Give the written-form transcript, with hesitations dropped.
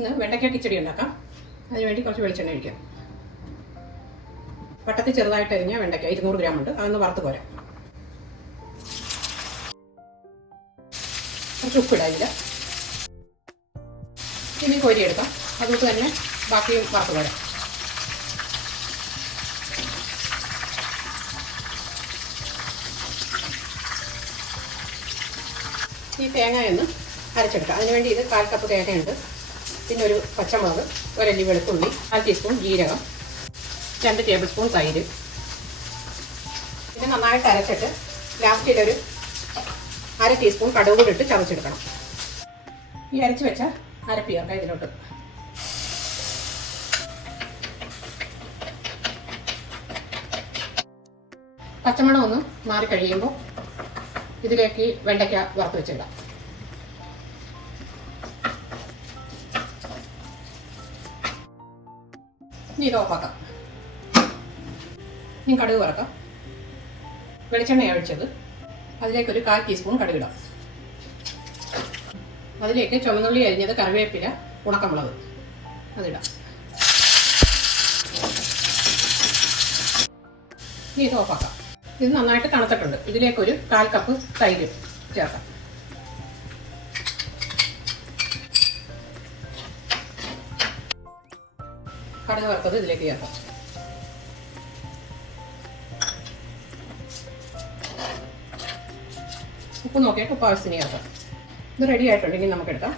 ഇന്ന് വെണ്ടയ്ക്ക കിച്ചടി ഉണ്ടാക്കാം. അതിനുവേണ്ടി കുറച്ച് വെളിച്ചെണ്ണ ഒഴിക്കാം. വട്ടത്തിൽ ചെറുതായിട്ട് അരിഞ്ഞ വെണ്ടയ്ക്ക 200 ഗ്രാം ഉണ്ട്. അതൊന്ന് വറുത്ത് കോരാം. കുറച്ച് ഉപ്പിടാം ഇതിൽ. ഇനി കോരിയെടുക്കാം. അതുകൊണ്ട് തന്നെ ബാക്കിയും വറുത്ത് കോരാം. ഈ തേങ്ങയൊന്ന് അരച്ചെടുക്കാം. അതിനുവേണ്ടി ഇത് 1/4 കപ്പ് തേങ്ങയുണ്ട്. പിന്നെ ഒരു പച്ചമുളക്, 1 അല്ലി വെളുത്തുള്ളി, 1/2 ടീസ്പൂൺ ജീരകം, 2 ടേബിൾ സ്പൂൺ തൈര്. പിന്നെ നന്നായിട്ട് അരച്ചിട്ട് ലാസ്റ്റിലൊരു 1/2 ടീസ്പൂൺ കടുക് കൂടി ഇട്ട് ചതച്ചെടുക്കണം. ഈ അരച്ച് വെച്ച അരപ്പ് ചേർക്കാം ഇതിലോട്ട്. പച്ചമണം ഒന്ന് മാറി കഴിയുമ്പോൾ ഇതിലേക്ക് വെണ്ടയ്ക്ക വറുത്ത് വെച്ചിടാം. ഇനി ഇത് ഓഫാക്കാം. ഇനി കടുക് വറക്കാം. വെളിച്ചെണ്ണയാണ് ഒഴിച്ചത്. അതിലേക്കൊരു 1/4 ടീസ്പൂൺ കടുകിടാം. അതിലേക്ക് ചുവന്നുള്ളി അരിഞ്ഞത്, കറിവേപ്പില, ഉണക്കമുളക് അതിടാം. ഇനി ഇത് ഓഫാക്കാം. ഇത് നന്നായിട്ട് തണുത്തിട്ടുണ്ട്. ഇതിലേക്കൊരു 1/4 കപ്പ് തൈര് ചേർക്കാം. കടുക് വറുത്തത് ഇതിലേക്ക് ചേർക്കാം. ഉപ്പ് നോക്കിയിട്ട് ഉപ്പ് ആവശ്യത്തിന് ചേർക്കാം. ഇത് റെഡി ആയിട്ടുണ്ടെങ്കിൽ നമുക്കെടുക്കാം.